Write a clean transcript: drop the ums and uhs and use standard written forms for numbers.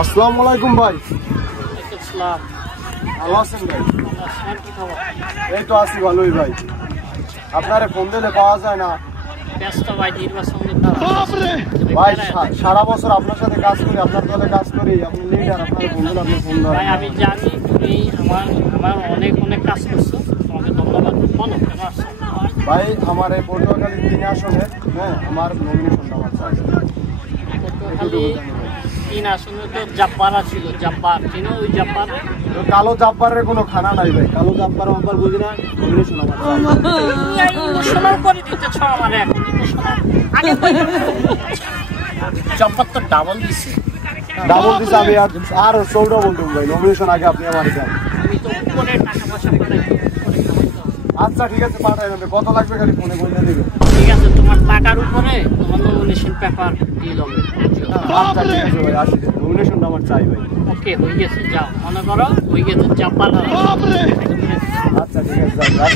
আসসালামু আলাইকুম ভাই। আসসালাম। ভালো আছেন ভাই? এই তো আছি ভালোই ভাই। আপনারে ফোন দিলে পাওয়া যায় না ব্যস্ত ভাই, নির্বাচন ভাই। সারা বছর আপনার সাথে কাজ করি, আপনার দলে কাজ করি, আপনি লিডার, আপনার ফোন দিলে আপনি ফোন ধরেন। ভাই আমি জানি তুমি আমার অনেক অনেক কাজ করছো, তোমাকে ধন্যবাদ। বলো কেন আসছো? ভাই আমার এই পটুয়াখালী 3 আসনে আমার নমিনেশন নামার চাই। পটুয়াখালী 3 আসনে তো জাব্বারা ছিল, জাব্বার চিনো? ওই জাব্বার কালো জাব্বারের কোনো খানা নাই ভাই। কালো জাব্বার আমার বুঝি না, নমিনেশন আমার চাই। ইমোশনাল করে দিতেছ আমার এখন। আগে জাব্বার তো ডাবল দিছে। ডাবল দিছে আমি আর 14 বলতুম ভাই। নমিনেশন আগে আপনি আমার দেন। আমি তো উপরে টাকা পয়সা পাঠাই। আচ্ছা ঠিক আছে, পাঠাই দেবে। কত লাগবে খালি ফোনে বলে দিবে। ঠিক আছে, তোমার টাকার উপরে তোমার নমিনেশন পেপার দিয়ে দেবে। আচ্ছা ঠিক আছে ভাই, আসি। নমিনেশন আমার চাই ভাই। ওকে, হয়ে গেছে, যাও। মনে করো হয়ে গেছে, জাব্বার। আচ্ছা ঠিক আছে, যাই।